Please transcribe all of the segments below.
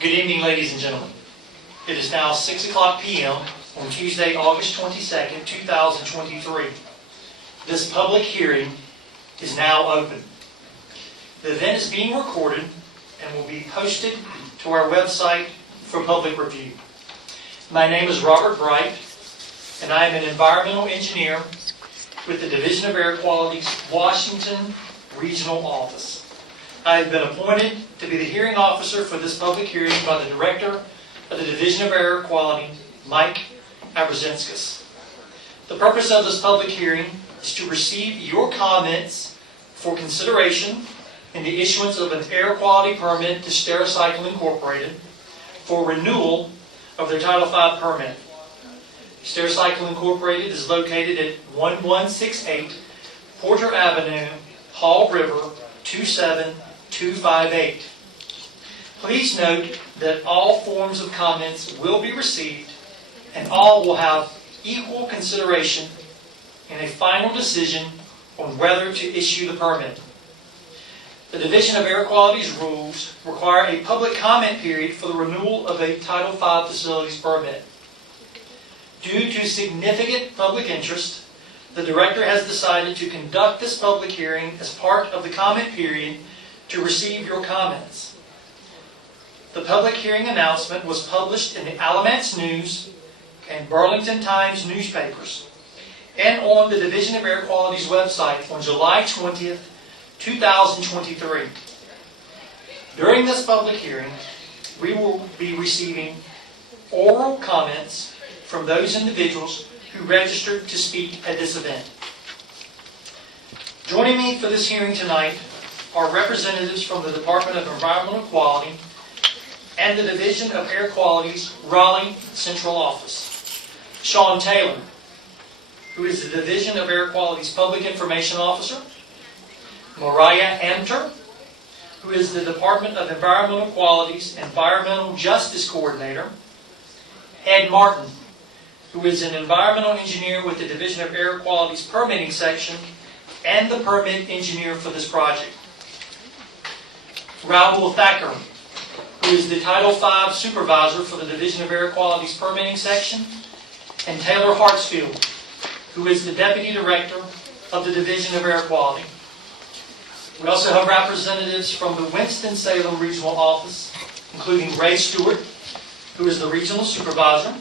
Good evening, ladies and gentlemen. It is now 6 o'clock p.m. on Tuesday, August 22nd, 2023. This public hearing is now open. The event is being recorded and will be posted to our website for public review. My name is Robert Bright, and I am an environmental engineer with the Division of Air Quality's Washington Regional Office. I have been appointed to be the hearing officer for this public hearing by the Director of the Division of Air Quality, Mike Abrazinskis. The purpose of this public hearing is to receive your comments for consideration in the issuance of an air quality permit to Stericycle Incorporated for renewal of their Title V permit. Stericycle Incorporated is located at 1168 Porter Avenue, Hall River, 27258. Please note that all forms of comments will be received and all will have equal consideration in a final decision on whether to issue the permit. The Division of Air Quality's rules require a public comment period for the renewal of a Title V facilities permit. Due to significant public interest, the Director has decided to conduct this public hearing as part of the comment period to receive your comments. The public hearing announcement was published in the Alamance News and Burlington Times newspapers and on the Division of Air Quality's website on July 20th, 2023. During this public hearing, we will be receiving oral comments from those individuals who registered to speak at this event. Joining me for this hearing tonight are representatives from the Department of Environmental Quality and the Division of Air Quality's Raleigh Central Office. Sean Taylor, who is the Division of Air Quality's Public Information Officer. Mariah Amter, who is the Department of Environmental Quality's Environmental Justice Coordinator. Ed Martin, who is an environmental engineer with the Division of Air Quality's Permitting Section and the permit engineer for this project. Raul Thacker, who is the Title V Supervisor for the Division of Air Quality's Permitting Section, and Taylor Hartsfield, who is the Deputy Director of the Division of Air Quality. We also have representatives from the Winston-Salem Regional Office, including Ray Stewart, who is the Regional Supervisor,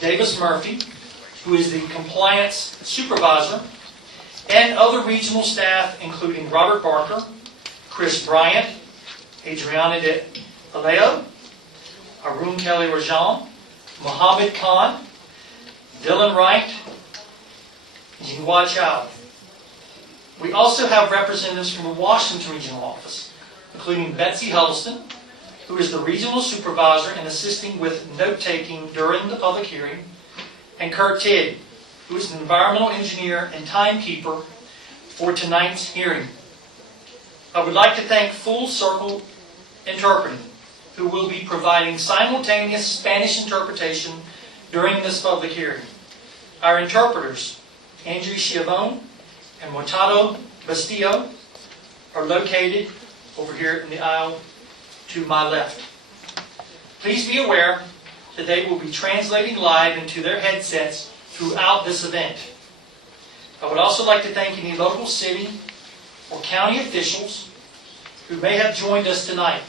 Davis Murphy, who is the Compliance Supervisor, and other regional staff, including Robert Barker, Chris Bryant, Adriana de Aleo, Arun Kelly Rajan, Mohammed Khan, Dylan Wright, and Jinhua Chow. We also have representatives from the Washington Regional Office, including Betsy Huddleston, who is the Regional Supervisor and assisting with note-taking during the public hearing, and Kurt Tidd, who is an environmental engineer and timekeeper for tonight's hearing. I would like to thank Full Circle Interpreting, who will be providing simultaneous Spanish interpretation during this public hearing. Our interpreters, Andrew Chiavone and Mortado Bastillo, are located over here in the aisle to my left. Please be aware that they will be translating live into their headsets throughout this event. I would also like to thank any local city or county officials who may have joined us tonight.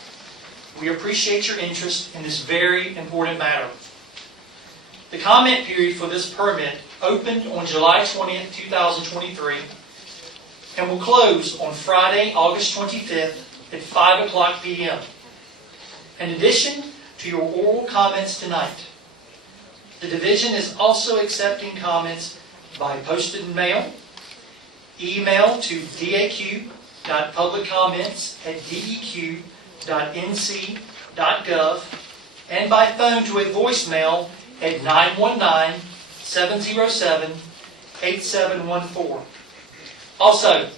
We appreciate your interest in this very important matter. The comment period for this permit opened on July 20th, 2023 and will close on Friday, August 25th at 5 o'clock p.m. In addition to your oral comments tonight, the Division is also accepting comments by posted mail, email to daq.publiccomments@deq.nc.gov, and by phone to a voicemail at 919-707-8714. Also,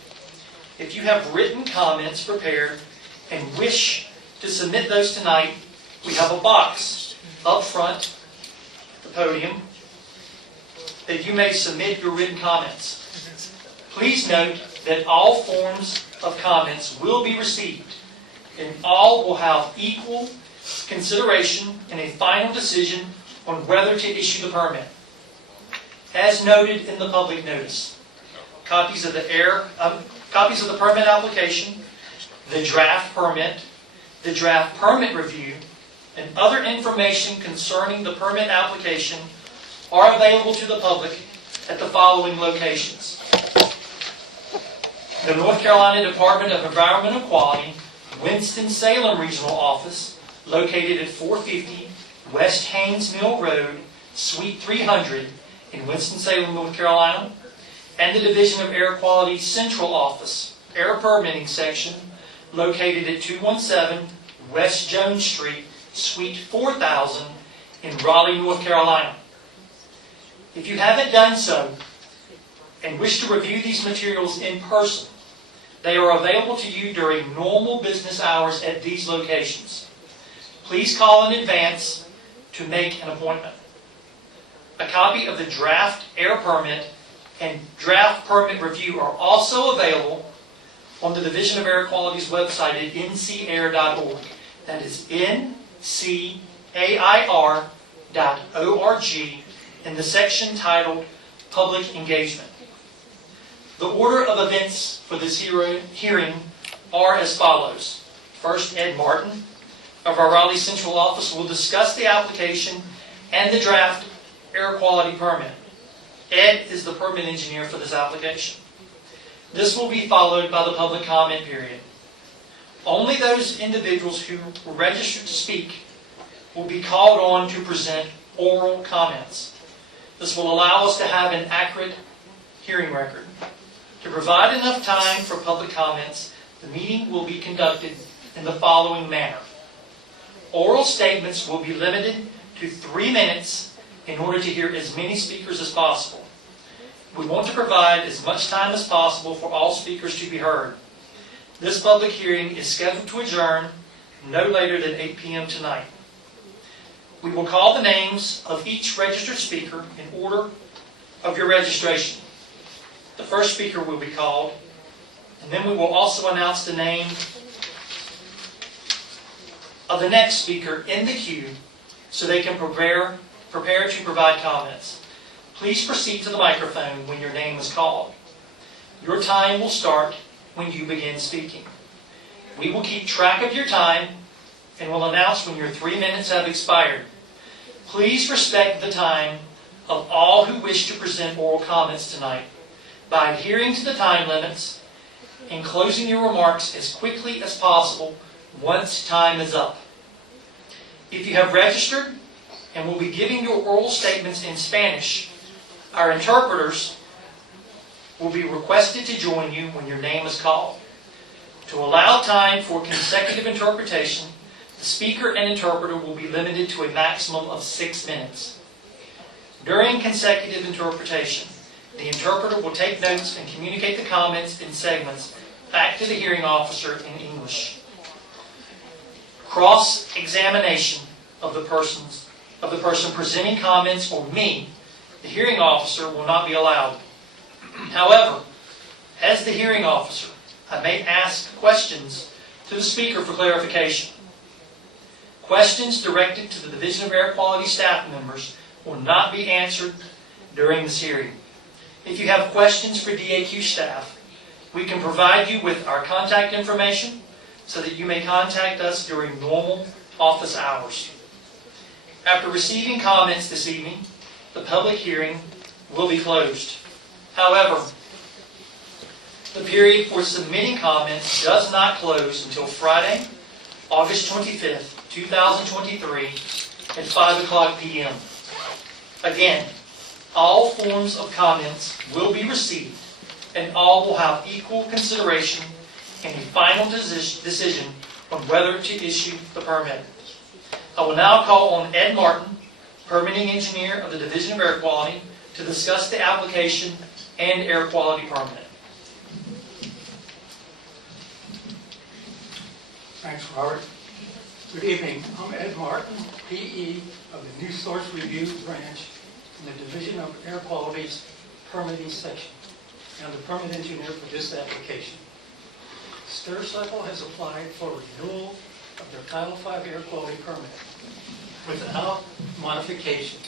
if you have written comments prepared and wish to submit those tonight, we have a box up front at the podium that you may submit your written comments. Please note that all forms of comments will be received and all will have equal consideration, and a final decision on whether to issue the permit. As noted in the public notice, copies of the permit application, the draft permit review, and other information concerning the permit application are available to the public at the following locations: the North Carolina Department of Environmental Quality, Winston-Salem Regional Office, located at 450 West Haynes Mill Road, Suite 300 in Winston-Salem, North Carolina, and the Division of Air Quality Central Office, Air Permitting Section, located at 217 West Jones Street, Suite 4000 in Raleigh, North Carolina. If you haven't done so and wish to review these materials in person, they are available to you during normal business hours at these locations. Please call in advance to make an appointment. A copy of the draft air permit and draft permit review are also available on the Division of Air Quality's website at ncair.org. That is ncair.org in the section titled Public Engagement. The order of events for this hearing are as follows. First, Ed Martin of our Raleigh Central Office will discuss the application and the draft air quality permit. Ed is the permit engineer for this application. This will be followed by the public comment period. Only those individuals who were registered to speak will be called on to present oral comments. This will allow us to have an accurate hearing record. To provide enough time for public comments, the meeting will be conducted in the following manner. Oral statements will be limited to 3 minutes in order to hear as many speakers as possible. We want to provide as much time as possible for all speakers to be heard. This public hearing is scheduled to adjourn no later than 8 p.m. tonight. We will call the names of each registered speaker in order of your registration. The first speaker will be called, and then we will also announce the name of the next speaker in the queue so they can prepare to provide comments. Please proceed to the microphone when your name is called. Your time will start when you begin speaking. We will keep track of your time and will announce when your 3 minutes have expired. Please respect the time of all who wish to present oral comments tonight by adhering to the time limits and closing your remarks as quickly as possible once time is up. If you have registered and will be giving your oral statements in Spanish, our interpreters will be requested to join you when your name is called. To allow time for consecutive interpretation, the speaker and interpreter will be limited to a maximum of 6 minutes. During consecutive interpretation, the interpreter will take notes and communicate the comments in segments back to the hearing officer in English. Cross-examination of the person presenting comments or me, the hearing officer, will not be allowed. However, as the hearing officer, I may ask questions to the speaker for clarification. Questions directed to the Division of Air Quality staff members will not be answered during this hearing. If you have questions for DAQ staff, we can provide you with our contact information so that you may contact us during normal office hours. After receiving comments this evening, the public hearing will be closed. However, the period for submitting comments does not close until Friday, August 25th, 2023 at 5 o'clock p.m. Again, all forms of comments will be received and all will have equal consideration and a final decision on whether to issue the permit. I will now call on Ed Martin, permitting engineer of the Division of Air Quality, to discuss the application and air quality permit. Thanks, Robert. Good evening. I'm Ed Martin, PE of the New Source Review Branch in the Division of Air Quality's Permitting Section. I'm the permit engineer for this application. Stericycle has applied for renewal of their Title V air quality permit without modification.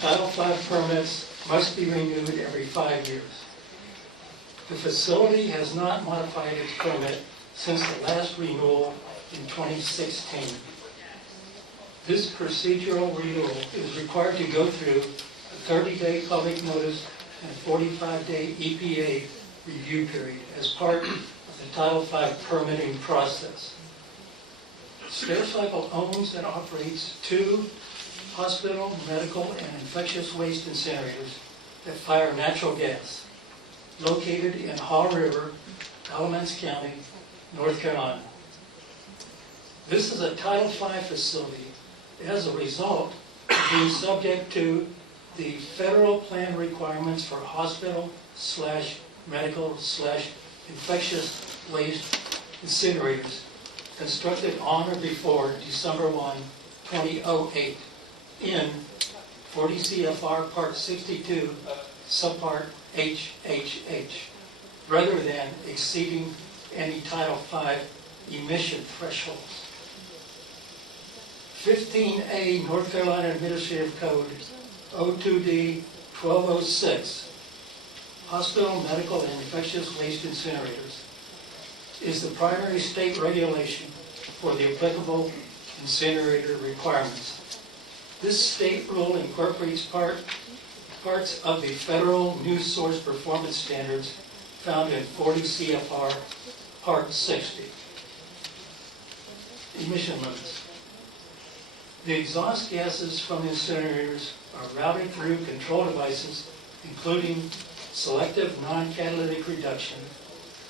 Title V permits must be renewed every 5 years. The facility has not modified its permit since the last renewal in 2016. This procedural renewal is required to go through a 30-day public notice and 45-day EPA review period as part of the Title V permitting process. Stericycle owns and operates 2 hospital, medical, and infectious waste incinerators that fire natural gas, located in Haw River, Alamance County, North Carolina. This is a Title V facility as a result of being subject to the federal plan requirements for hospital/medical/infectious waste incinerators constructed on or before December 1, 2008 in 40 CFR Part 62, Subpart HHH, rather than exceeding any Title V emission thresholds. 15A North Carolina Administrative Code 02D 1206, Hospital, Medical, and Infectious Waste Incinerators, is the primary state regulation for the applicable incinerator requirements. This state rule incorporates parts of the federal new source performance standards found in 40 CFR Part 60. Emission limits. The exhaust gases from incinerators are routed through control devices, including selective non-catalytic reduction,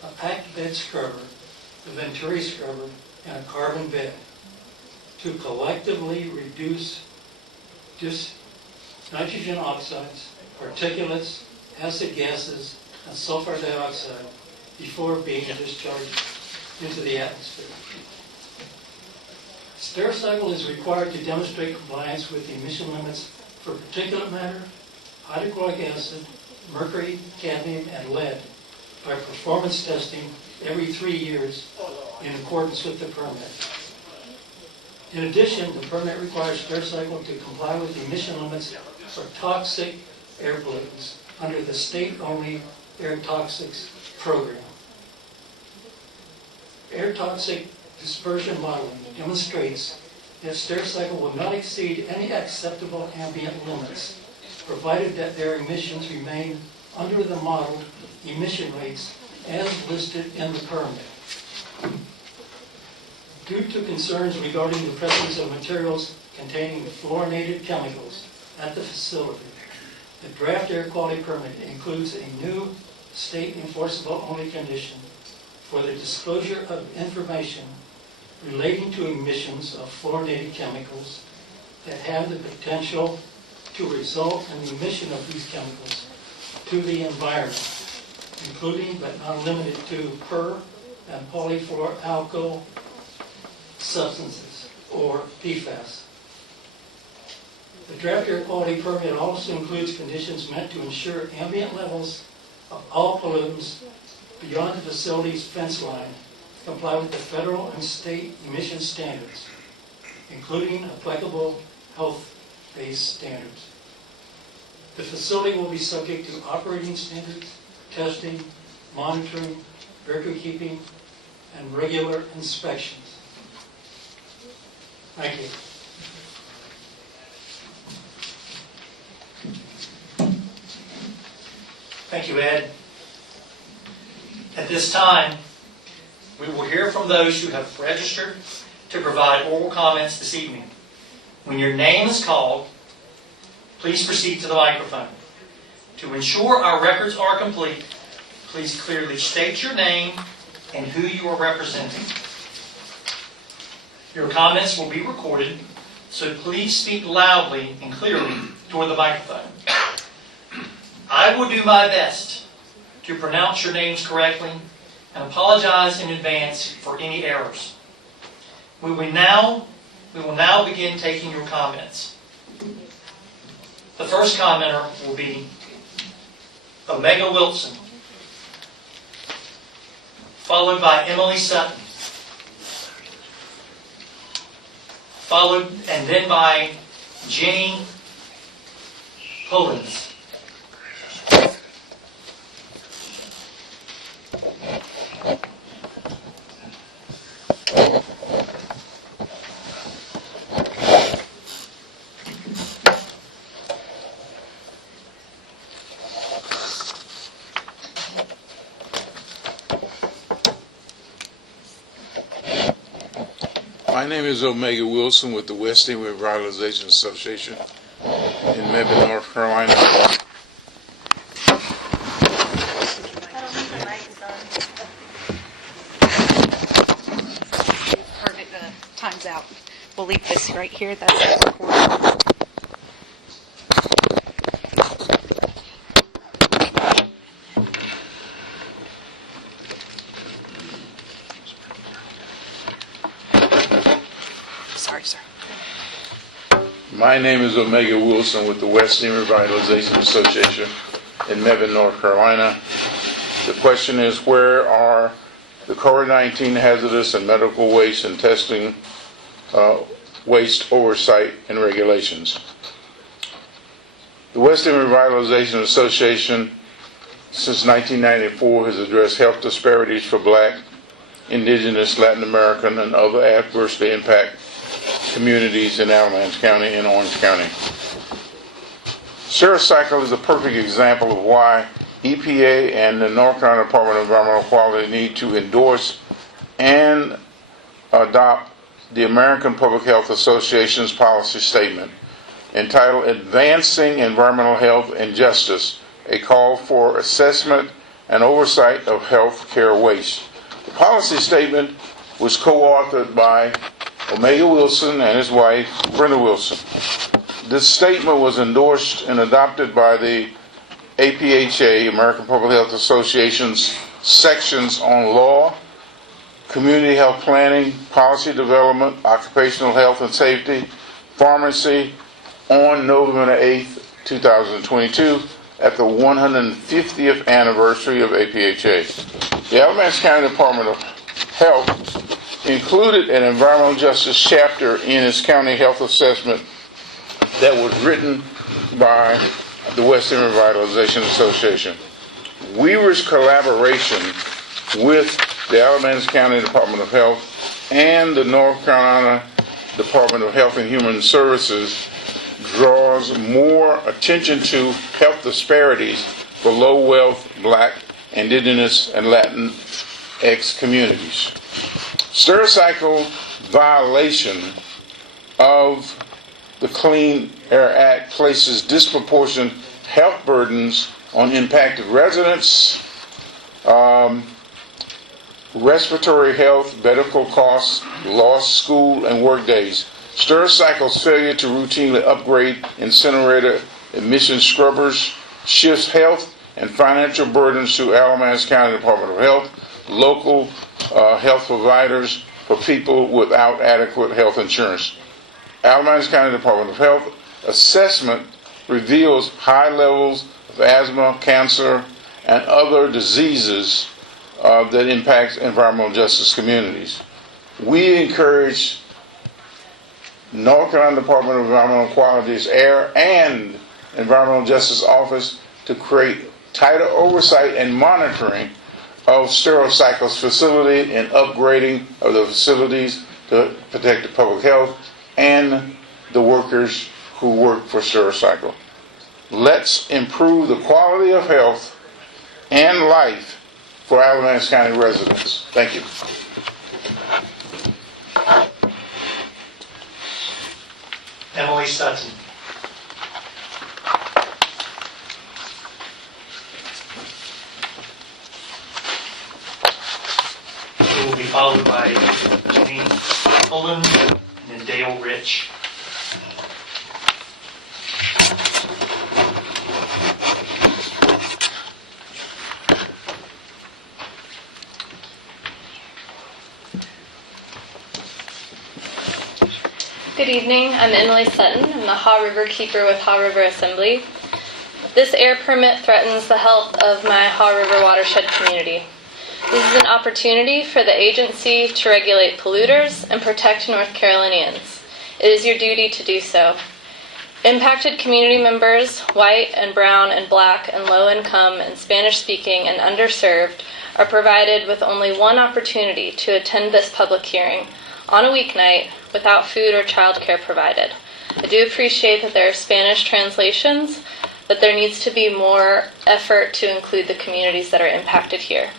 a packed bed scrubber, a Venturi scrubber, and a carbon bed, to collectively reduce nitrogen oxides, particulates, acid gases, and sulfur dioxide before being discharged into the atmosphere. Stericycle is required to demonstrate compliance with the emission limits for particulate matter, hydrochloric acid, mercury, cadmium, and lead by performance testing every 3 years in accordance with the permit. In addition, the permit requires Stericycle to comply with the emission limits for toxic air pollutants under the state-only air toxics program. Air toxic dispersion modeling demonstrates that Stericycle will not exceed any acceptable ambient limits, provided that their emissions remain under the modeled emission rates as listed in the permit. Due to concerns regarding the presence of materials containing fluorinated chemicals at the facility, the draft air quality permit includes a new state enforceable only condition for the disclosure of information relating to emissions of fluorinated chemicals that have the potential to result in the emission of these chemicals to the environment, including but not limited to per and polyfluoroalkyl substances, or PFAS. The draft air quality permit also includes conditions meant to ensure ambient levels of all pollutants beyond the facility's fence line comply with the federal and state emission standards, including applicable health-based standards. The facility will be subject to operating standards, testing, monitoring, record keeping, and regular inspections. Thank you. Thank you, Ed. At this time, we will hear from those who have registered to provide oral comments this evening. When your name is called, please proceed to the microphone. To ensure our records are complete, please clearly state your name and who you are representing. Your comments will be recorded, so please speak loudly and clearly toward the microphone. I will do my best to pronounce your names correctly and apologize in advance for any errors. We will now begin taking your comments. The first commenter will be Omega Wilson, followed by Emily Sutton, followed and then by Jenny Pullins. My name is Omega Wilson with the West End Revitalization Association in Mebane, North Carolina. I don't think the mic is on. Perfect, time's out. We'll leave this right here, that's recording. Sorry, sir. My name is Omega Wilson with the West End Revitalization Association in Mebane, North Carolina. The question is, where are the COVID-19 hazardous and medical waste and testing waste oversight and regulations? The West End Revitalization Association since 1994 has addressed health disparities for Black, Indigenous, Latin American, and other adversely impacted communities in Alamance County and Orange County. Stericycle is a perfect example of why EPA and the North Carolina Department of Environmental Quality need to endorse and adopt the American Public Health Association's policy statement entitled Advancing Environmental Health and Justice, a call for assessment and oversight of health care waste. The policy statement was co-authored by Omega Wilson and his wife, Brenda Wilson. This statement was endorsed and adopted by the APHA, American Public Health Association's sections on law, community health planning, policy development, occupational health and safety, pharmacy, on November 8th, 2022, at the 150th anniversary of APHA. The Alamance County Department of Health included an environmental justice chapter in its county health assessment that was written by the West End Revitalization Association. WERA's collaboration with the Alamance County Department of Health and the North Carolina Department of Health and Human Services draws more attention to health disparities for low-wealth Black, Indigenous, and Latinx communities. Stericycle violation of the Clean Air Act places disproportionate health burdens on impacted residents, respiratory health, medical costs, lost school and work days. Stericycle's failure to routinely upgrade incinerator emission scrubbers shifts health and financial burdens to Alamance County Department of Health, local health providers for people without adequate health insurance. Alamance County Department of Health assessment reveals high levels of asthma, cancer, and other diseases that impact environmental justice communities. We encourage North Carolina Department of Environmental Quality's Air and Environmental Justice Office to create tighter oversight and monitoring of Stericycle's facility and upgrading of the facilities to protect the public health and the workers who work for Stericycle. Let's improve the quality of health and life for Alamance County residents. Thank you. Emily Sutton. Who will be followed by Jenny Pullen and then Dale Rich. Good evening, I'm Emily Sutton. I'm the Haw River Keeper with Haw River Assembly. This air permit threatens the health of my Haw River watershed community. This is an opportunity for the agency to regulate polluters and protect North Carolinians. It is your duty to do so. Impacted community members, white and brown and black and low income and Spanish speaking and underserved, are provided with only one opportunity to attend this public hearing on a weeknight without food or childcare provided. I do appreciate that there are Spanish translations, but there needs to be more effort to include the communities that are impacted here.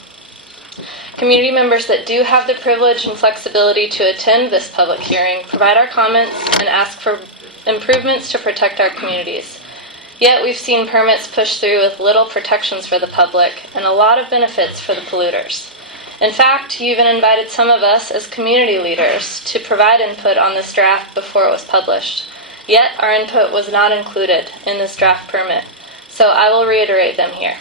Community members that do have the privilege and flexibility to attend this public hearing provide our comments and ask for improvements to protect our communities. Yet we've seen permits pushed through with little protections for the public and a lot of benefits for the polluters. In fact, you even invited some of us as community leaders to provide input on this draft before it was published. Yet our input was not included in this draft permit, so I will reiterate them here.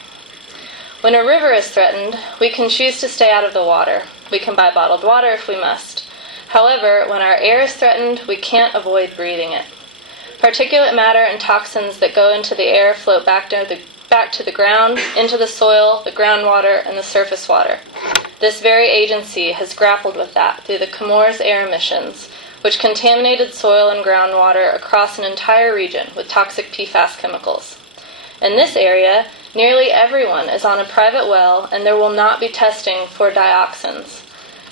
When a river is threatened, we can choose to stay out of the water. We can buy bottled water if we must. However, when our air is threatened, we can't avoid breathing it. Particulate matter and toxins that go into the air float back to the ground, into the soil, the groundwater, and the surface water. This very agency has grappled with that through the Comores air emissions, which contaminated soil and groundwater across an entire region with toxic PFAS chemicals. In this area, nearly everyone is on a private well, and there will not be testing for dioxins.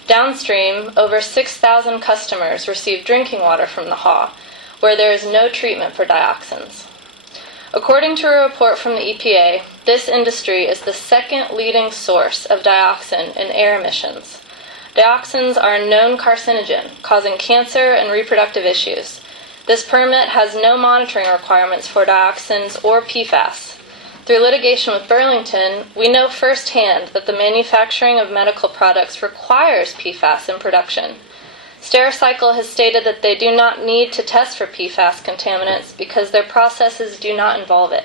Downstream, over 6,000 customers receive drinking water from the HAW, where there is no treatment for dioxins. According to a report from the EPA, this industry is the second leading source of dioxin in air emissions. Dioxins are a known carcinogen, causing cancer and reproductive issues. This permit has no monitoring requirements for dioxins or PFAS. Through litigation with Burlington, we know firsthand that the manufacturing of medical products requires PFAS in production. Stericycle has stated that they do not need to test for PFAS contaminants because their processes do not involve it.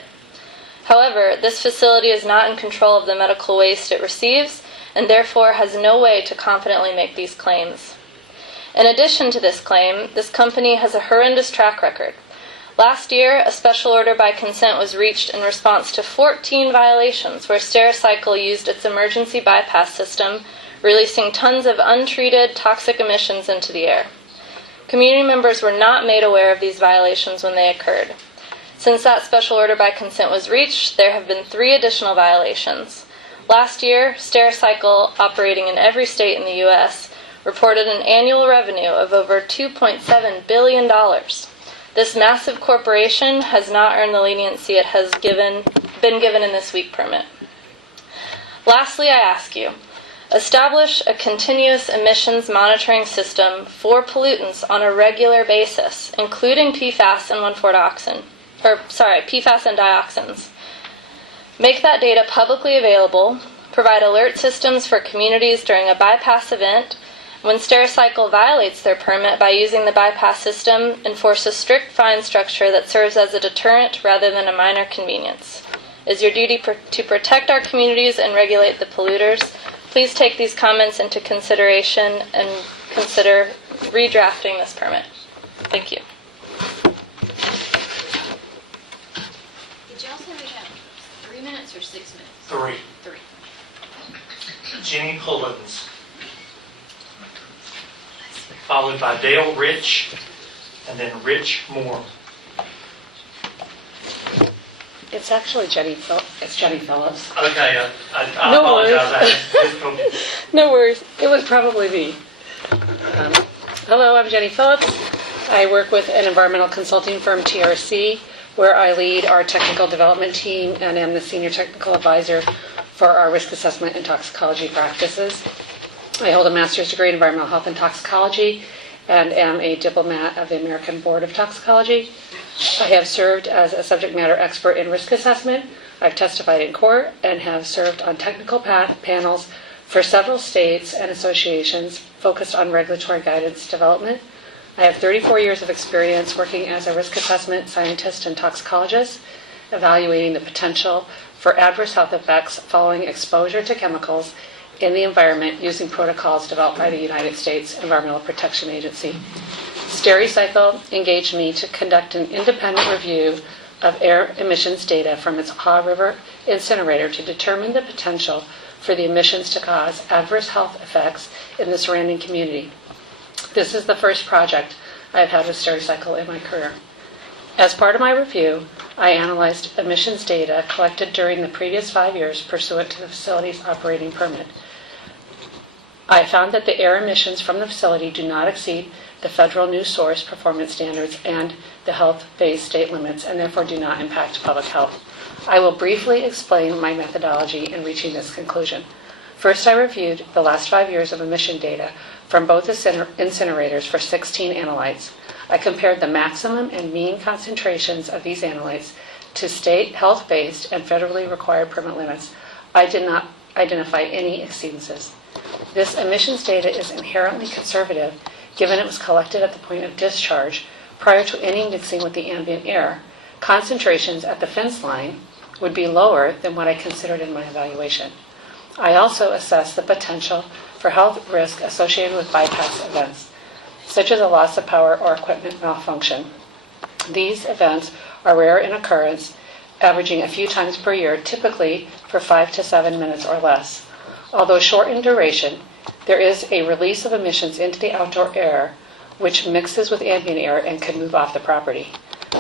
However, this facility is not in control of the medical waste it receives and therefore has no way to confidently make these claims. In addition to this claim, this company has a horrendous track record. Last year, a special order by consent was reached in response to 14 violations where Stericycle used its emergency bypass system, releasing tons of untreated toxic emissions into the air. Community members were not made aware of these violations when they occurred. Since that special order by consent was reached, there have been 3 additional violations. Last year, Stericycle, operating in every state in the U.S., reported an annual revenue of over $2.7 billion. This massive corporation has not earned the leniency it has been given in this week permit. Lastly, I ask you, establish a continuous emissions monitoring system for pollutants on a regular basis, including PFAS and PFAS and dioxins. Make that data publicly available, provide alert systems for communities during a bypass event. When Stericycle violates their permit by using the bypass system, enforce a strict fine structure that serves as a deterrent rather than a minor convenience. It is your duty to protect our communities and regulate the polluters. Please take these comments into consideration and consider redrafting this permit. Thank you. Did y'all say we have 3 minutes or 6 minutes? 3. 3. Jenny Pullins, followed by Dale Rich, and then Rich Moore. It's actually Jenny Phillips. Okay, I No apologize. worries. I had difficulty. No worries. It was probably me. Hello, I'm Jenny Phillips. I work with an environmental consulting firm, TRC, where I lead our technical development team and am the senior technical advisor for our risk assessment and toxicology practices. I hold a master's degree in environmental health and toxicology and am a diplomat of the American Board of Toxicology. I have served as a subject matter expert in risk assessment. I've testified in court and have served on technical panels for several states and associations focused on regulatory guidance development. I have 34 years of experience working as a risk assessment scientist and toxicologist, evaluating the potential for adverse health effects following exposure to chemicals in the environment using protocols developed by the United States Environmental Protection Agency. Stericycle engaged me to conduct an independent review of air emissions data from its Haw River incinerator to determine the potential for the emissions to cause adverse health effects in the surrounding community. This is the first project I have had with Stericycle in my career. As part of my review, I analyzed emissions data collected during the previous 5 years pursuant to the facility's operating permit. I found that the air emissions from the facility do not exceed the federal new source performance standards and the health-based state limits, and therefore do not impact public health. I will briefly explain my methodology in reaching this conclusion. First, I reviewed the last 5 years of emission data from both incinerators for 16 analytes. I compared the maximum and mean concentrations of these analytes to state health-based and federally required permit limits. I did not identify any exceedances. This emissions data is inherently conservative, given it was collected at the point of discharge prior to any mixing with the ambient air. Concentrations at the fence line would be lower than what I considered in my evaluation. I also assessed the potential for health risk associated with bypass events, such as a loss of power or equipment malfunction. These events are rare in occurrence, averaging a few times per year, typically for 5 to 7 minutes or less. Although short in duration, there is a release of emissions into the outdoor air, which mixes with ambient air and can move off the property.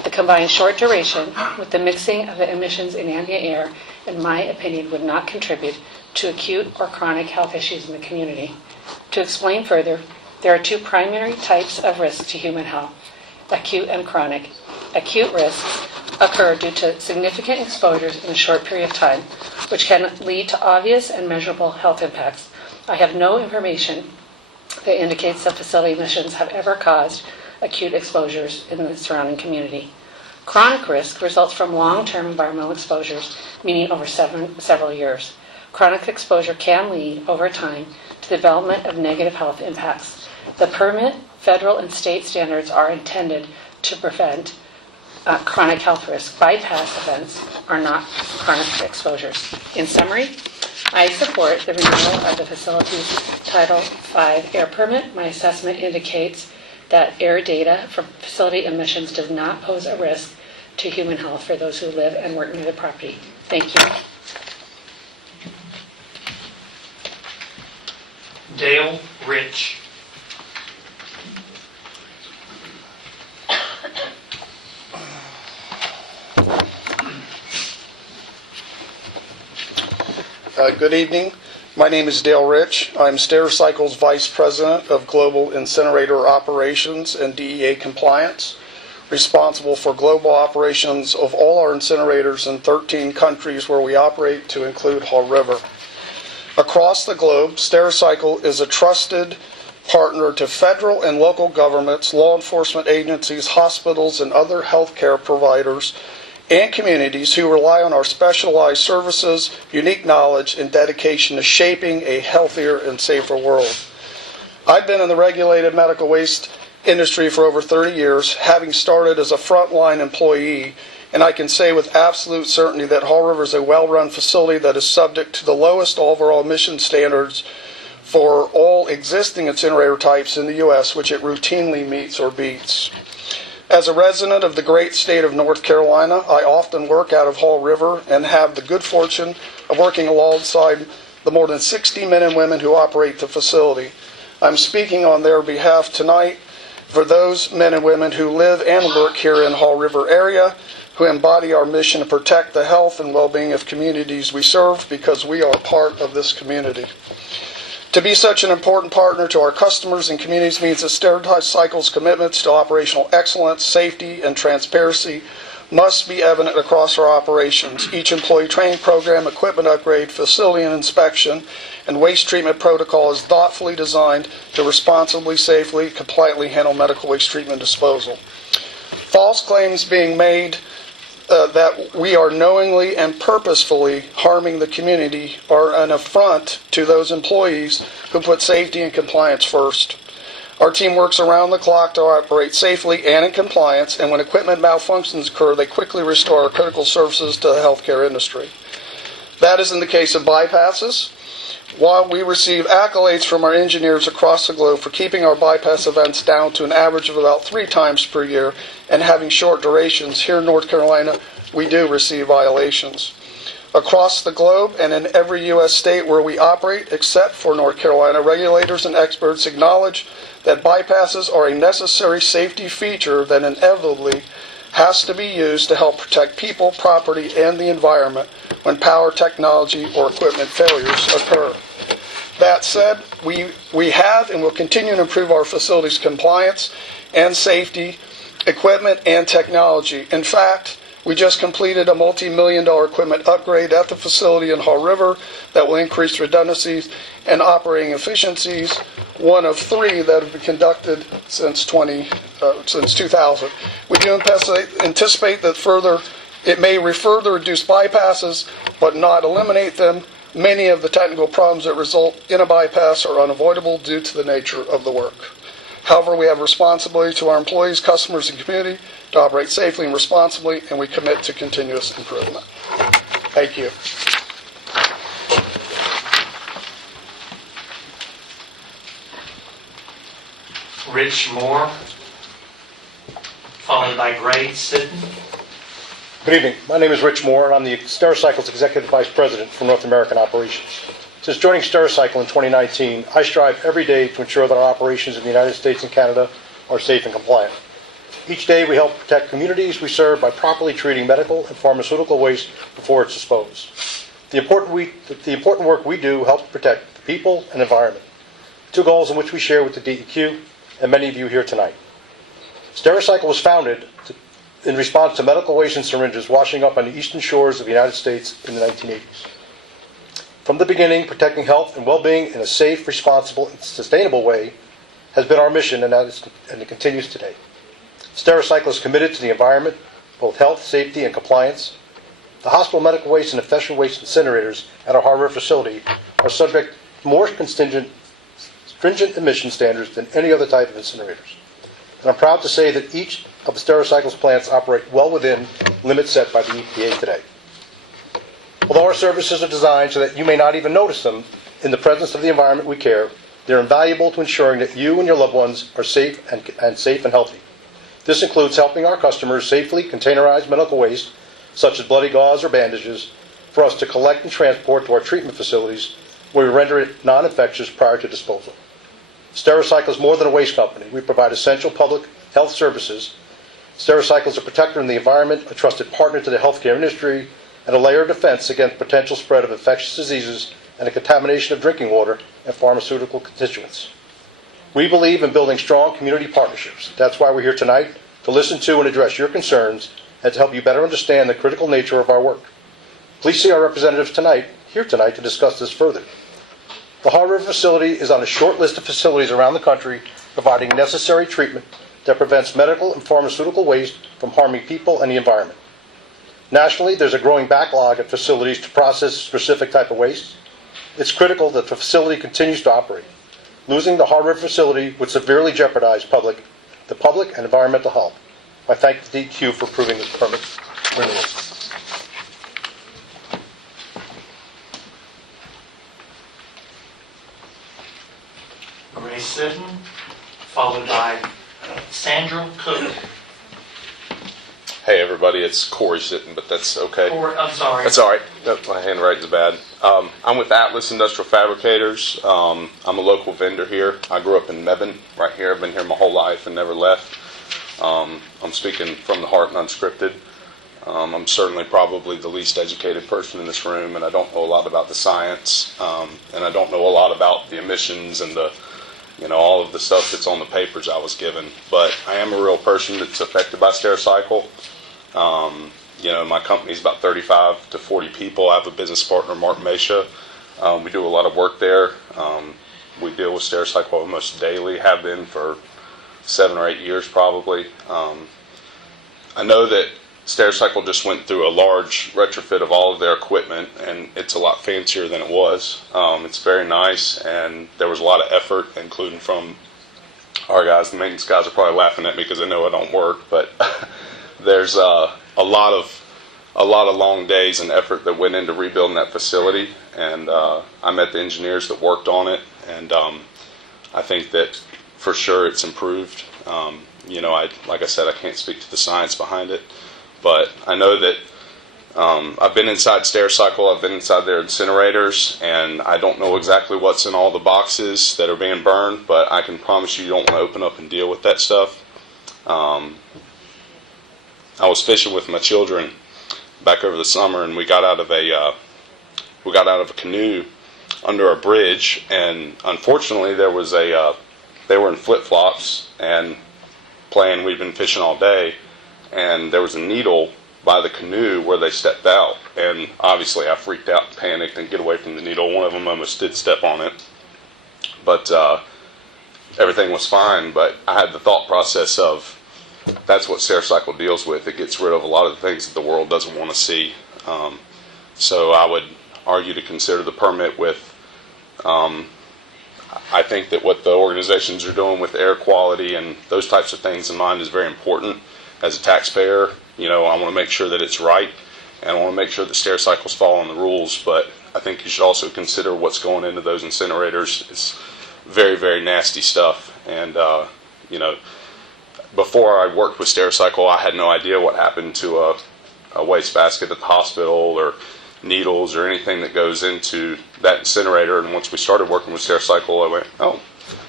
The combined short duration with the mixing of the emissions in ambient air, in my opinion, would not contribute to acute or chronic health issues in the community. To explain further, there are two primary types of risk to human health, acute and chronic. Acute risks occur due to significant exposures in a short period of time, which can lead to obvious and measurable health impacts. I have no information that indicates that facility emissions have ever caused acute exposures in the surrounding community. Chronic risk results from long-term environmental exposures, meaning over several years. Chronic exposure can lead, over time, to the development of negative health impacts. The permit, federal, and state standards are intended to prevent chronic health risk. Bypass events are not chronic exposures. In summary, I support the renewal of the facility's Title V air permit. My assessment indicates that air data from facility emissions does not pose a risk to human health for those who live and work near the property. Thank you. Dale Rich. Good evening. My name is Dale Rich. I'm Stericycle's Vice President of Global Incinerator Operations and DEA Compliance, responsible for global operations of all our incinerators in 13 countries where we operate, to include Haw River. Across the globe, Stericycle is a trusted partner to federal and local governments, law enforcement agencies, hospitals, and other healthcare providers and communities who rely on our specialized services, unique knowledge, and dedication to shaping a healthier and safer world. I've been in the regulated medical waste industry for over 30 years, having started as a frontline employee, and I can say with absolute certainty that Haw River is a well-run facility that is subject to the lowest overall emission standards for all existing incinerator types in the U.S., which it routinely meets or beats. As a resident of the great state of North Carolina, I often work out of Haw River and have the good fortune of working alongside the more than 60 men and women who operate the facility. I'm speaking on their behalf tonight for those men and women who live and work here in Haw River area, who embody our mission to protect the health and well-being of communities we serve, because we are part of this community. To be such an important partner to our customers and communities means that Stericycle's commitments to operational excellence, safety, and transparency must be evident across our operations. Each employee training program, equipment upgrade, facility and inspection, and waste treatment protocol is thoughtfully designed to responsibly, safely, compliantly handle medical waste treatment disposal. False claims being made that we are knowingly and purposefully harming the community are an affront to those employees who put safety and compliance first. Our team works around the clock to operate safely and in compliance, and when equipment malfunctions occur, they quickly restore our critical services to the healthcare industry. That is in the case of bypasses. While we receive accolades from our engineers across the globe for keeping our bypass events down to an average of about 3 times per year and having short durations, here in North Carolina, we do receive violations. Across the globe and in every U.S. state where we operate, except for North Carolina, regulators and experts acknowledge that bypasses are a necessary safety feature that inevitably has to be used to help protect people, property, and the environment when power, technology, or equipment failures occur. That said, we have and will continue to improve our facilities' compliance and safety, equipment, and technology. In fact, we just completed a multi-million-dollar equipment upgrade at the facility in Haw River that will increase redundancies and operating efficiencies, one of 3 that have been conducted since 2000. We do anticipate that it may further reduce bypasses, but not eliminate them. Many of the technical problems that result in a bypass are unavoidable due to the nature of the work. However, we have a responsibility to our employees, customers, and community to operate safely and responsibly, and we commit to continuous improvement. Thank you. Rich Moore, followed by Gray Sitten. Good evening. My name is Rich Moore, and I'm the Stericycle's Executive Vice President for North American Operations. Since joining Stericycle in 2019, I strive every day to ensure that our operations in the United States and Canada are safe and compliant. Each day we help protect communities we serve by properly treating medical and pharmaceutical waste before it's disposed. The important work we do helps protect the people and environment, 2 goals in which we share with the DAQ and many of you here tonight. Stericycle was founded in response to medical waste and syringes washing up on the eastern shores of the United States in the 1980s. From the beginning, protecting health and well-being in a safe, responsible, and sustainable way has been our mission, and it continues today. Stericycle is committed to the environment, both health, safety, and compliance. The hospital medical waste and infection waste incinerators at our Haw River facility are subject to more stringent emission standards than any other type of incinerators. And I'm proud to say that each of Stericycle's plants operate well within limits set by the EPA today. Although our services are designed so that you may not even notice them in the presence of the environment we care, they're invaluable to ensuring that you and your loved ones are safe and healthy. This includes helping our customers safely containerize medical waste, such as bloody gauze or bandages, for us to collect and transport to our treatment facilities, where we render it non-infectious prior to disposal. Stericycle is more than a waste company. We provide essential public health services. Stericycle is a protector in the environment, a trusted partner to the healthcare industry, and a layer of defense against potential spread of infectious diseases and the contamination of drinking water and pharmaceutical constituents. We believe in building strong community partnerships. That's why we're here tonight, to listen to and address your concerns and to help you better understand the critical nature of our work. Please see our representatives here tonight to discuss this further. The Haw River facility is on a short list of facilities around the country providing necessary treatment that prevents medical and pharmaceutical waste from harming people and the environment. Nationally, there's a growing backlog of facilities to process a specific type of waste. It's critical that the facility continues to operate. Losing the Haw River facility would severely jeopardize the public and environmental health. I thank the DQ for approving this permit renewal. Gray Sitten, followed by Sandra Cook. Hey everybody, it's Corey Sitten, but that's okay. I'm sorry. That's all right. No, my handwriting's bad. I'm with Atlas Industrial Fabricators. I'm a local vendor here. I grew up in Mebane, right here. I've been here my whole life and never left. I'm speaking from the heart and unscripted. I'm certainly probably the least educated person in this room, and I don't know a lot about the science, and I don't know a lot about the emissions and all of the stuff that's on the papers I was given. But I am a real person that's affected by Stericycle. My company's about 35 to 40 people. I have a business partner, Mark Mesha. We do a lot of work there. We deal with Stericycle almost daily, have been for 7 or 8 years probably. I know that Stericycle just went through a large retrofit of all of their equipment, and it's a lot fancier than it was. It's very nice, and there was a lot of effort, including from our guys. The maintenance guys are probably laughing at me because they know I don't work, but there's a lot of long days and effort that went into rebuilding that facility, and I met the engineers that worked on it, and I think that for sure it's improved. Like I said, I can't speak to the science behind it, but I know that I've been inside Stericycle, I've been inside their incinerators, and I don't know exactly what's in all the boxes that are being burned, but I can promise you don't want to open up and deal with that stuff. I was fishing with my children back over the summer, and we got out of a canoe under a bridge, and unfortunately they were in flip-flops and playing. We'd been fishing all day, and there was a needle by the canoe where they stepped out, and obviously I freaked out and panicked and get away from the needle. One of them almost did step on it, but everything was fine. But I had the thought process of, that's what Stericycle deals with. It gets rid of a lot of the things that the world doesn't want to see. So I would argue to consider the permit with, I think that what the organizations are doing with air quality and those types of things in mind is very important. As a taxpayer, I want to make sure that it's right, and I want to make sure that Stericycle's following the rules, but I think you should also consider what's going into those incinerators. It's very, very nasty stuff, and, before I worked with Stericycle, I had no idea what happened to a wastebasket at the hospital or needles or anything that goes into that incinerator, and once we started working with Stericycle, I went, oh,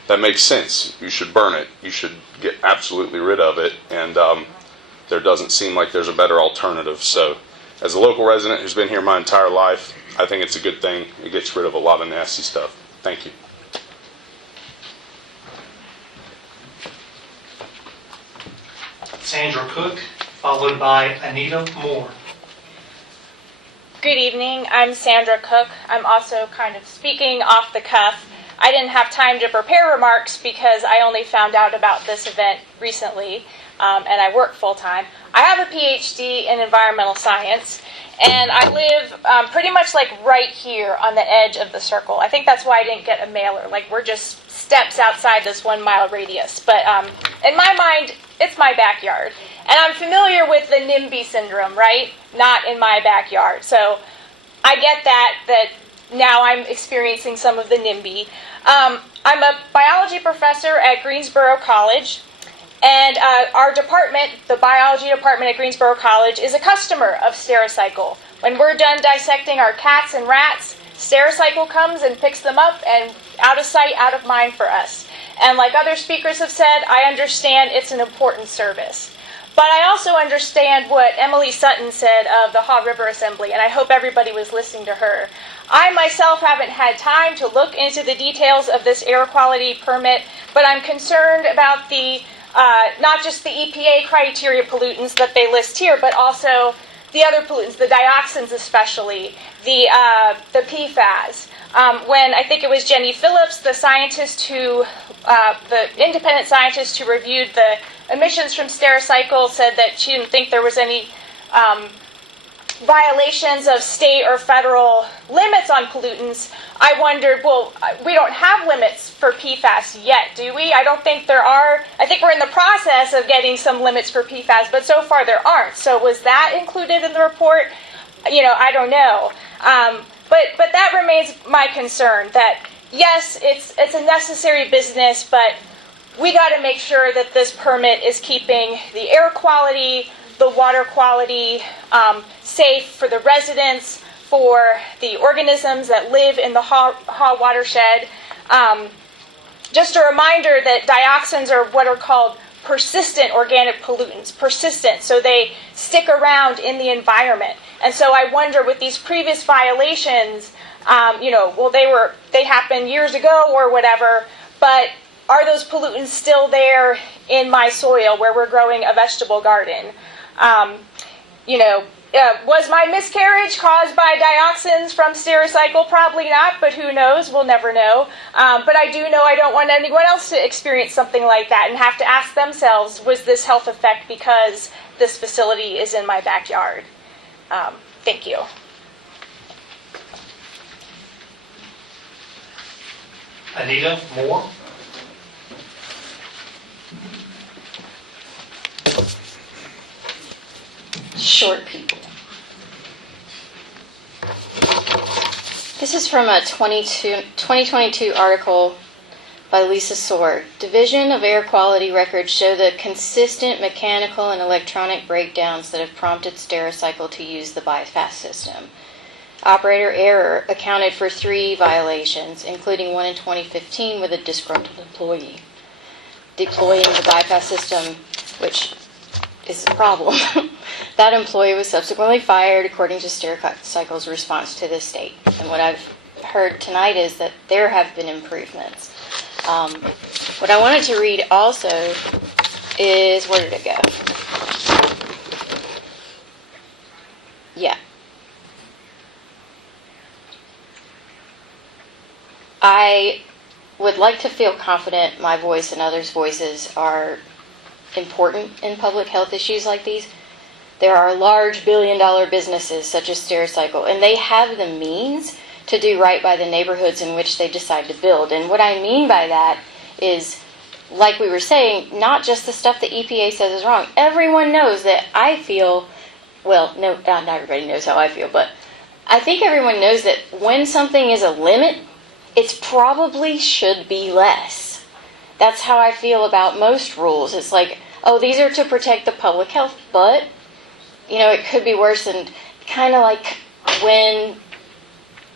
that makes sense. You should burn it. You should get absolutely rid of it, and there doesn't seem like there's a better alternative. So as a local resident who's been here my entire life, I think it's a good thing. It gets rid of a lot of nasty stuff. Thank you. Sandra Cook, followed by Anita Moore. Good evening. I'm Sandra Cook. I'm also kind of speaking off the cuff. I didn't have time to prepare remarks because I only found out about this event recently, and I work full-time. I have a PhD in environmental science, and I live pretty much like right here on the edge of the circle. I think that's why I didn't get a mailer. Like, we're just steps outside this 1 mile radius. But in my mind, it's my backyard. And I'm familiar with the NIMBY syndrome, right? Not in my backyard. So I get that now I'm experiencing some of the NIMBY. I'm a biology professor at Greensboro College. And our department, the biology department at Greensboro College, is a customer of Stericycle. When we're done dissecting our cats and rats, Stericycle comes and picks them up, and out of sight, out of mind for us. And like other speakers have said, I understand it's an important service. But I also understand what Emily Sutton said of the Haw River Assembly, and I hope everybody was listening to her. I myself haven't had time to look into the details of this air quality permit, but I'm concerned about the not just the EPA criteria pollutants that they list here, but also the other pollutants, the dioxins especially, the PFAS. When I think it was Jenny Phillips, the independent scientist who reviewed the emissions from Stericycle, said that she didn't think there was any violations of state or federal limits on pollutants. I wondered, well, we don't have limits for PFAS yet, do we? I don't think there are. I think we're in the process of getting some limits for PFAS, but so far there aren't. So was that included in the report? I don't know. But that remains my concern, that yes, it's a necessary business, but we got to make sure that this permit is keeping the air quality, the water quality safe for the residents, for the organisms that live in the Haw watershed. Just a reminder that dioxins are what are called persistent organic pollutants, persistent, so they stick around in the environment. And so I wonder, with these previous violations, they happened years ago or whatever, but are those pollutants still there in my soil where we're growing a vegetable garden? Was my miscarriage caused by dioxins from Stericycle? Probably not, but who knows? We'll never know. But I do know I don't want anyone else to experience something like that and have to ask themselves, was this health effect because this facility is in my backyard? Thank you. Anita Moore. Short people. This is from a 2022 article by Lisa Sword. Division of Air Quality records show the consistent mechanical and electronic breakdowns that have prompted Stericycle to use the bypass system. Operator error accounted for 3 violations, including one in 2015 with a disgruntled employee. Deploying the bypass system, which is a problem. That employee was subsequently fired according to Stericycle's response to this state. And what I've heard tonight is that there have been improvements. What I wanted to read also is, where did it go? Yeah. I would like to feel confident my voice and others' voices are important in public health issues like these. There are large billion-dollar businesses such as Stericycle, and they have the means to do right by the neighborhoods in which they decide to build. And what I mean by that is, like we were saying, not just the stuff the EPA says is wrong. Everyone knows that I feel, well, no, not everybody knows how I feel, but I think everyone knows that when something is a limit, it probably should be less. That's how I feel about most rules. It's like, oh, these are to protect the public health, but, you know, it could be worse. And kind of like when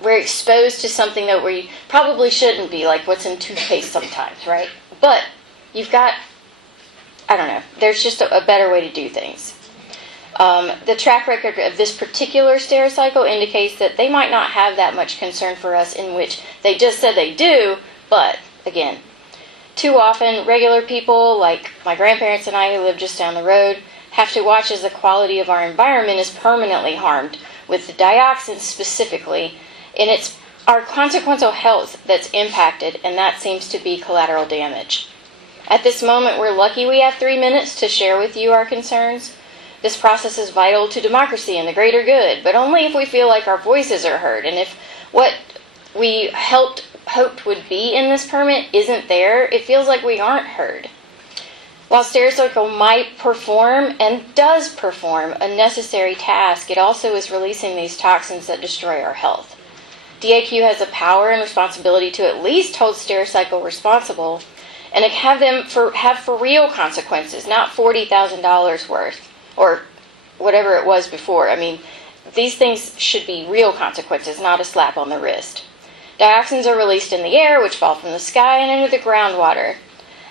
we're exposed to something that we probably shouldn't be, like what's in toothpaste sometimes, right? But you've got, I don't know, there's just a better way to do things. The track record of this particular Stericycle indicates that they might not have that much concern for us, in which they just said they do, but, again, too often regular people, like my grandparents and I who live just down the road, have to watch as the quality of our environment is permanently harmed, with the dioxins specifically, and it's our consequential health that's impacted, and that seems to be collateral damage. At this moment, we're lucky we have 3 minutes to share with you our concerns. This process is vital to democracy and the greater good, but only if we feel like our voices are heard, and if what we hoped would be in this permit isn't there, it feels like we aren't heard. While Stericycle might perform, and does perform, a necessary task, it also is releasing these toxins that destroy our health. DAQ has the power and responsibility to at least hold Stericycle responsible and have for real consequences, not $40,000 worth or whatever it was before. I mean, these things should be real consequences, not a slap on the wrist. Dioxins are released in the air, which fall from the sky and into the groundwater.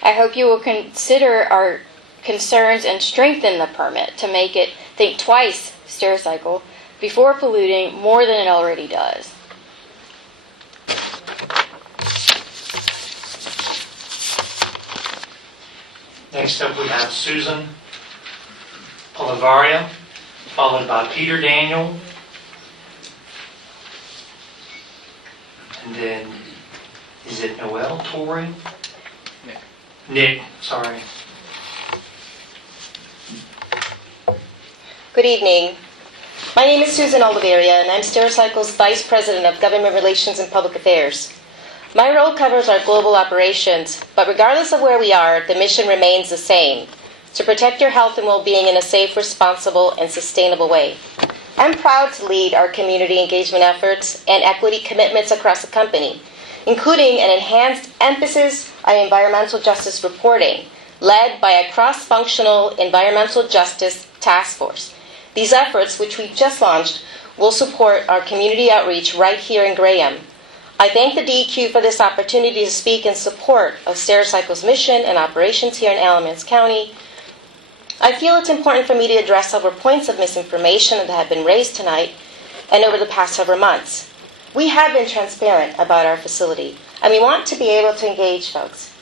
I hope you will consider our concerns and strengthen the permit to make it think twice, Stericycle, before polluting more than it already does. Next up, we have Susan Olivaria, followed by Peter Daniel, and then, is it Noel Torrey? Nick, sorry. Good evening. My name is Susan Olivaria, and I'm Stericycle's Vice President of Government Relations and Public Affairs. My role covers our global operations, but regardless of where we are, the mission remains the same: to protect your health and well-being in a safe, responsible, and sustainable way. I'm proud to lead our community engagement efforts and equity commitments across the company, including an enhanced emphasis on environmental justice reporting, led by a cross-functional environmental justice task force. These efforts, which we've just launched, will support our community outreach right here in Graham. I thank the DAQ for this opportunity to speak in support of Stericycle's mission and operations here in Alamance County. I feel it's important for me to address several points of misinformation that have been raised tonight and over the past several months. We have been transparent about our facility, and we want to be able to engage folks.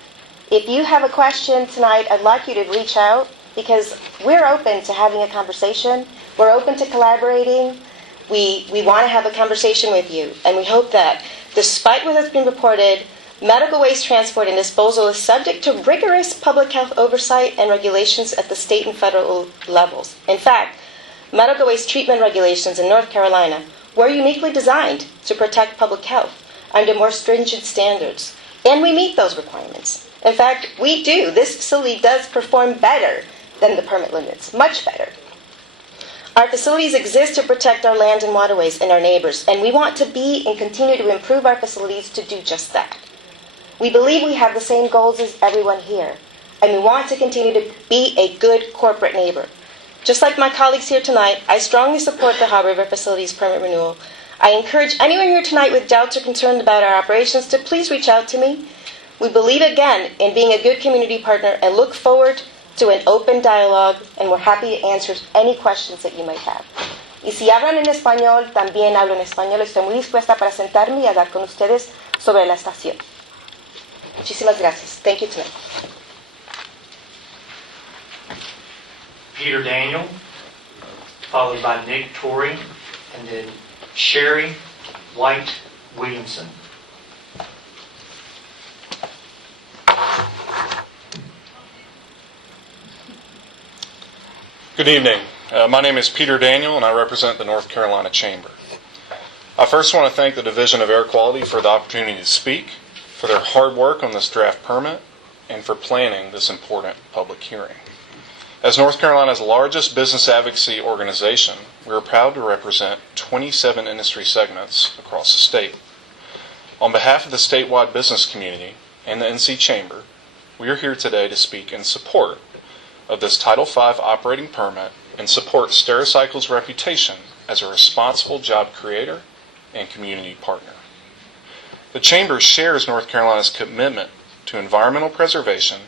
If you have a question tonight, I'd like you to reach out, because we're open to having a conversation. We're open to collaborating. We want to have a conversation with you, and we hope that, despite what has been reported, medical waste transport and disposal is subject to rigorous public health oversight and regulations at the state and federal levels. In fact, medical waste treatment regulations in North Carolina were uniquely designed to protect public health under more stringent standards, and we meet those requirements. In fact, we do. This facility does perform better than the permit limits, much better. Our facilities exist to protect our land and waterways and our neighbors, and we want to be and continue to improve our facilities to do just that. We believe we have the same goals as everyone here, and we want to continue to be a good corporate neighbor. Just like my colleagues here tonight, I strongly support the Haw River Facilities permit renewal. I encourage anyone here tonight with doubts or concerns about our operations to please reach out to me. We believe again in being a good community partner and look forward to an open dialogue, and we're happy to answer any questions that you might have. Y si hablan en español, también hablo en español. Estoy muy dispuesta para sentarme y hablar con ustedes sobre la estación. Muchísimas gracias. Thank you tonight. Peter Daniel, followed by Nick Torrey, and then Sherry White Williamson. Good evening. My name is Peter Daniel, and I represent the North Carolina Chamber. I first want to thank the Division of Air Quality for the opportunity to speak, for their hard work on this draft permit, and for planning this important public hearing. As North Carolina's largest business advocacy organization, we are proud to represent 27 industry segments across the state. On behalf of the statewide business community and the NC Chamber, we are here today to speak in support of this Title V operating permit and support Stericycle's reputation as a responsible job creator and community partner. The Chamber shares North Carolina's commitment to environmental preservation,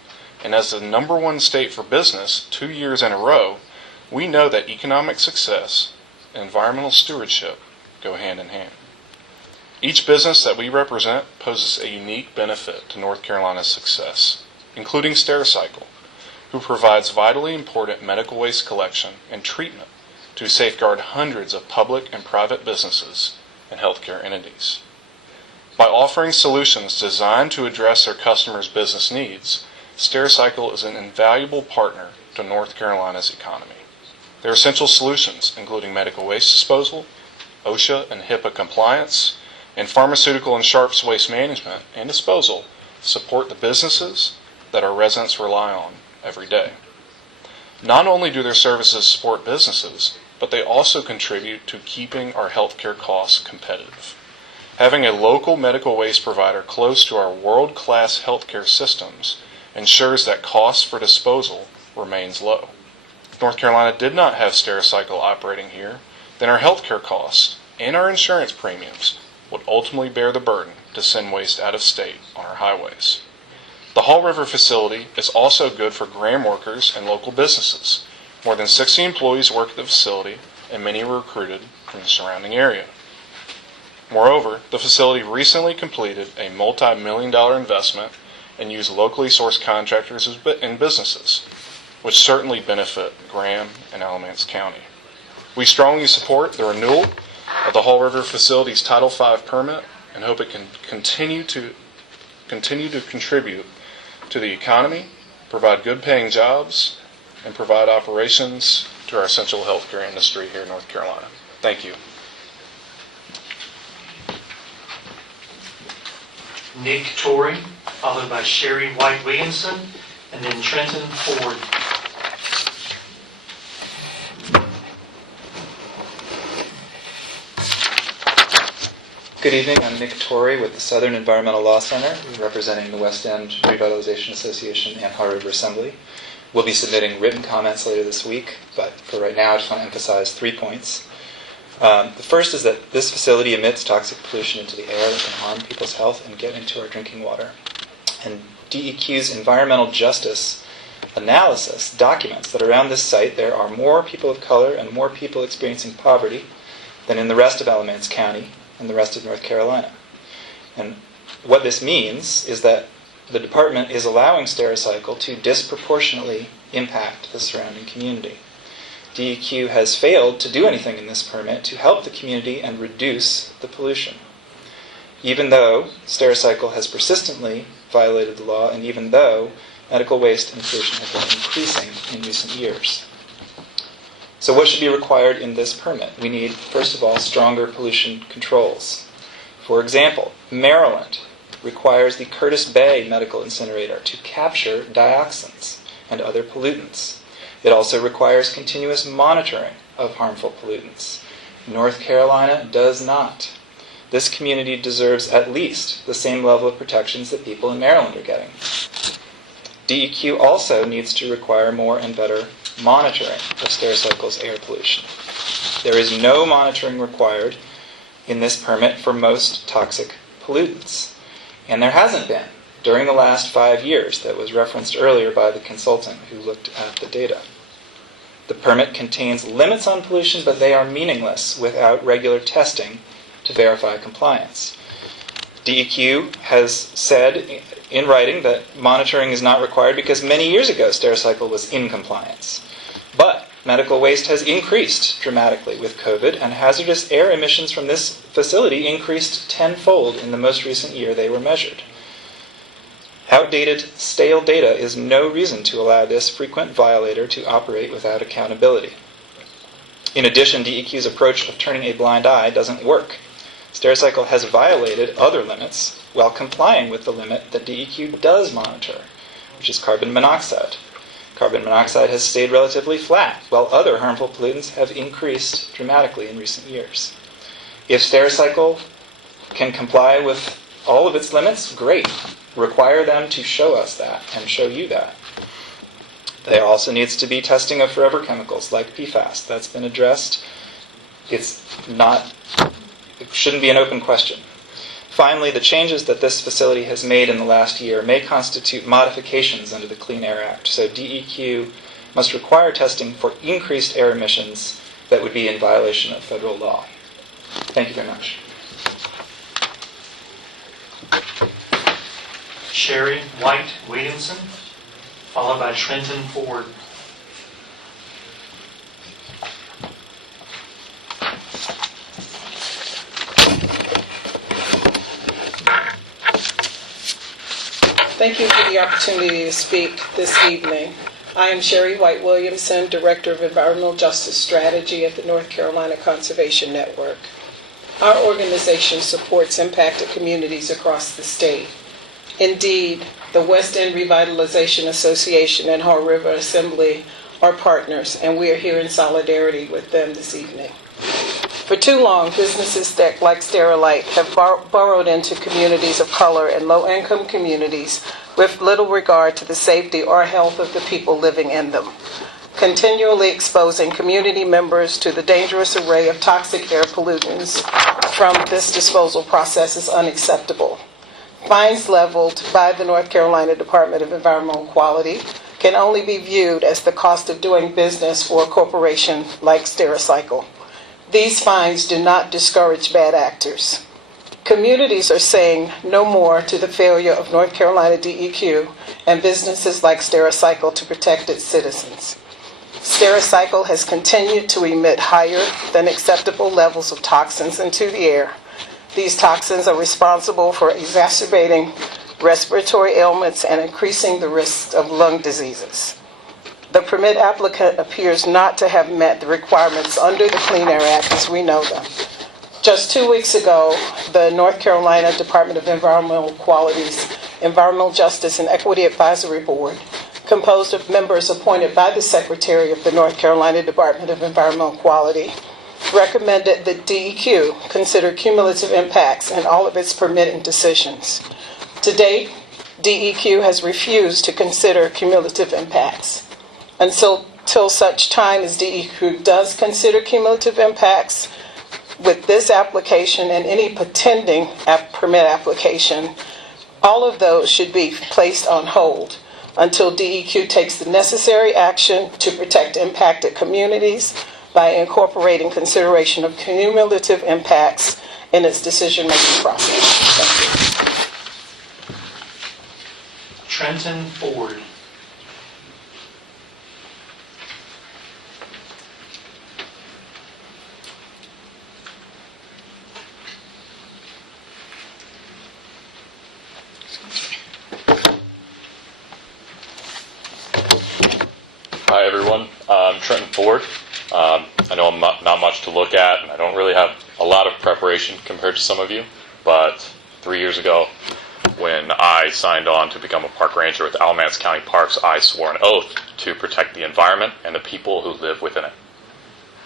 and as the #1 state for business 2 years in a row, we know that economic success and environmental stewardship go hand in hand. Each business that we represent poses a unique benefit to North Carolina's success, including Stericycle, who provides vitally important medical waste collection and treatment to safeguard hundreds of public and private businesses and healthcare entities. By offering solutions designed to address their customers' business needs, Stericycle is an invaluable partner to North Carolina's economy. Their essential solutions, including medical waste disposal, OSHA and HIPAA compliance, and pharmaceutical and sharps waste management and disposal, support the businesses that our residents rely on every day. Not only do their services support businesses, but they also contribute to keeping our healthcare costs competitive. Having a local medical waste provider close to our world-class healthcare systems ensures that costs for disposal remains low. If North Carolina did not have Stericycle operating here, then our healthcare costs and our insurance premiums would ultimately bear the burden to send waste out of state on our highways. The Haw River facility is also good for Graham workers and local businesses. More than 60 employees work at the facility, and many were recruited from the surrounding area. Moreover, the facility recently completed a multi-million-dollar investment and used locally sourced contractors and businesses, which certainly benefit Graham and Alamance County. We strongly support the renewal of the Haw River facility's Title V permit and hope it can continue to contribute to the economy, provide good-paying jobs, and provide operations to our essential healthcare industry here in North Carolina. Thank you. Nick Torrey, followed by Sherry White Williamson, and then Trenton Ford. Good evening, I'm Nick Torrey with the Southern Environmental Law Center, representing the West End Revitalization Association and Haw River Assembly. We'll be submitting written comments later this week, but for right now I just want to emphasize 3 points. The first is that this facility emits toxic pollution into the air that can harm people's health and get into our drinking water. And DEQ's environmental justice analysis documents that around this site there are more people of color and more people experiencing poverty than in the rest of Alamance County and the rest of North Carolina. And what this means is that the department is allowing Stericycle to disproportionately impact the surrounding community. DEQ has failed to do anything in this permit to help the community and reduce the pollution. Even though Stericycle has persistently violated the law, and even though medical waste and pollution have been increasing in recent years. So what should be required in this permit? We need, first of all, stronger pollution controls. For example, Maryland requires the Curtis Bay Medical Incinerator to capture dioxins and other pollutants. It also requires continuous monitoring of harmful pollutants. North Carolina does not. this community deserves at least the same level of protections that people in Maryland are getting. DEQ also needs to require more and better monitoring of Stericycle's air pollution. There is no monitoring required in this permit for most toxic pollutants, and there hasn't been during the last 5 years that was referenced earlier by the consultant who looked at the data. The permit contains limits on pollution, but they are meaningless without regular testing to verify compliance. DEQ has said in writing that monitoring is not required because many years ago Stericycle was in compliance. But medical waste has increased dramatically with COVID, and hazardous air emissions from this facility increased tenfold in the most recent year they were measured. Outdated, stale data is no reason to allow this frequent violator to operate without accountability. In addition, DEQ's approach of turning a blind eye doesn't work. Stericycle has violated other limits while complying with the limit that DEQ does monitor, which is carbon monoxide. Carbon monoxide has stayed relatively flat, while other harmful pollutants have increased dramatically in recent years. If Stericycle can comply with all of its limits, great. Require them to show us that and show you that. There also needs to be testing of forever chemicals like PFAS. That's been addressed. It shouldn't be an open question. Finally, the changes that this facility has made in the last year may constitute modifications under the Clean Air Act. So DEQ must require testing for increased air emissions that would be in violation of federal law. Thank you very much. Sherry White Williamson, followed by Trenton Ford. Thank you for the opportunity to speak this evening. I am Sherry White Williamson, Director of Environmental Justice Strategy at the North Carolina Conservation Network. Our organization supports impacted communities across the state. Indeed, the West End Revitalization Association and Haw River Assembly are partners, and we are here in solidarity with them this evening. For too long, businesses that, like Sterilite, have burrowed into communities of color and low-income communities with little regard to the safety or health of the people living in them. Continually exposing community members to the dangerous array of toxic air pollutants from this disposal process is unacceptable. Fines leveled by the North Carolina Department of Environmental Quality can only be viewed as the cost of doing business for a corporation like Stericycle. These fines do not discourage bad actors. Communities are saying no more to the failure of North Carolina DEQ and businesses like Stericycle to protect its citizens. Stericycle has continued to emit higher than acceptable levels of toxins into the air. These toxins are responsible for exacerbating respiratory ailments and increasing the risk of lung diseases. The permit applicant appears not to have met the requirements under the Clean Air Act as we know them. Just 2 weeks ago, the North Carolina Department of Environmental Quality's Environmental Justice and Equity Advisory Board, composed of members appointed by the Secretary of the North Carolina Department of Environmental Quality, recommended that DEQ consider cumulative impacts in all of its permitting decisions. To date, DEQ has refused to consider cumulative impacts. Until such time as DEQ does consider cumulative impacts, with this application and any pending permit application, all of those should be placed on hold until DEQ takes the necessary action to protect impacted communities by incorporating consideration of cumulative impacts in its decision-making process. Thank you. Trenton Ford. Hi everyone, I'm Trenton Ford. I know I'm not much to look at, and I don't really have a lot of preparation compared to some of you, but 3 years ago when I signed on to become a park ranger with Alamance County Parks, I swore an oath to protect the environment and the people who live within it.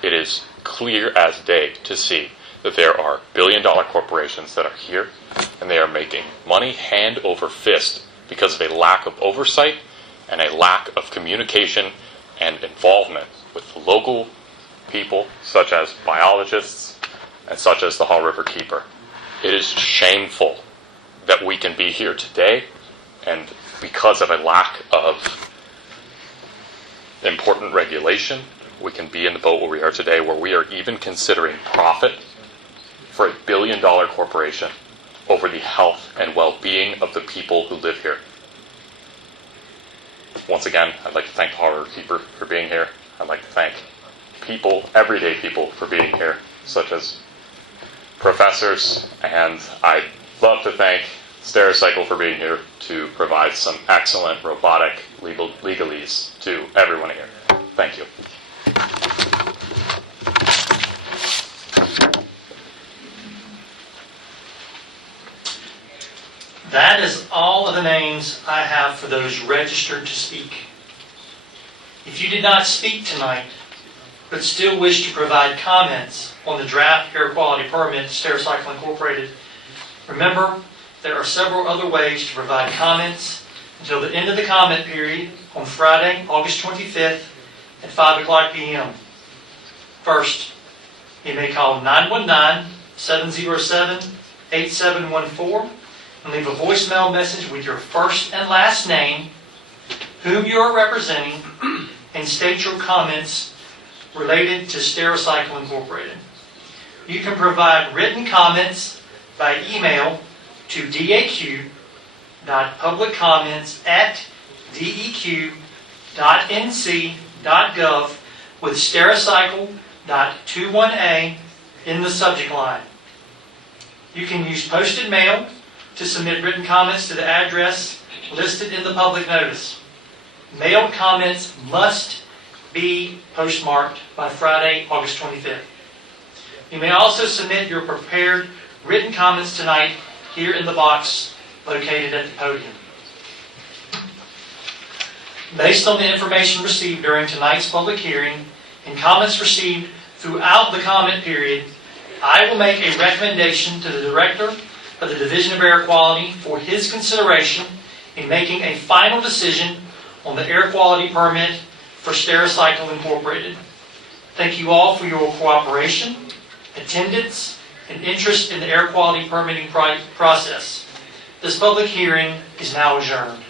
It is clear as day to see that there are billion-dollar corporations that are here, and they are making money hand over fist because of a lack of oversight and a lack of communication and involvement with local people, such as biologists and such as the Haw River Keeper. It is shameful that we can be here today, and because of a lack of important regulation, we can be in the boat where we are today, where we are even considering profit for a billion-dollar corporation over the health and well-being of the people who live here. Once again, I'd like to thank the Haw River Keeper for being here. I'd like to thank people, everyday people, for being here, such as professors, and I'd love to thank Stericycle for being here to provide some excellent robotic legalese to everyone here. Thank you. That is all of the names I have for those registered to speak. If you did not speak tonight, but still wish to provide comments on the draft air quality permit Stericycle Incorporated, remember there are several other ways to provide comments until the end of the comment period on Friday, August 25th at 5 o'clock p.m. First, you may call 919-707-8714 and leave a voicemail message with your first and last name, whom you are representing, and state your comments related to Stericycle Incorporated. You can provide written comments by email to daq.publiccomments@deq.nc.gov with Stericycle.21A in the subject line. You can use posted mail to submit written comments to the address listed in the public notice. Mailed comments must be postmarked by Friday, August 25th. You may also submit your prepared written comments tonight here in the box located at the podium. Based on the information received during tonight's public hearing and comments received throughout the comment period, I will make a recommendation to the Director of the Division of Air Quality for his consideration in making a final decision on the air quality permit for Stericycle Incorporated. Thank you all for your cooperation, attendance, and interest in the air quality permitting process. This public hearing is now adjourned.